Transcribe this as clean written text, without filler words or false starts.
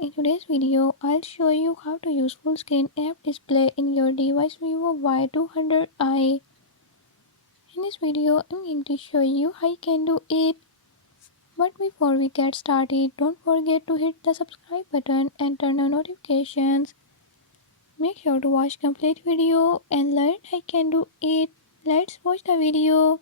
In today's video, I'll show you how to use full screen app display in your device Vivo Y200i. In this video, I'm going to show you how you can do it. But before we get started, don't forget to hit the subscribe button and turn on notifications. Make sure to watch complete video and learn how you can do it. Let's watch the video.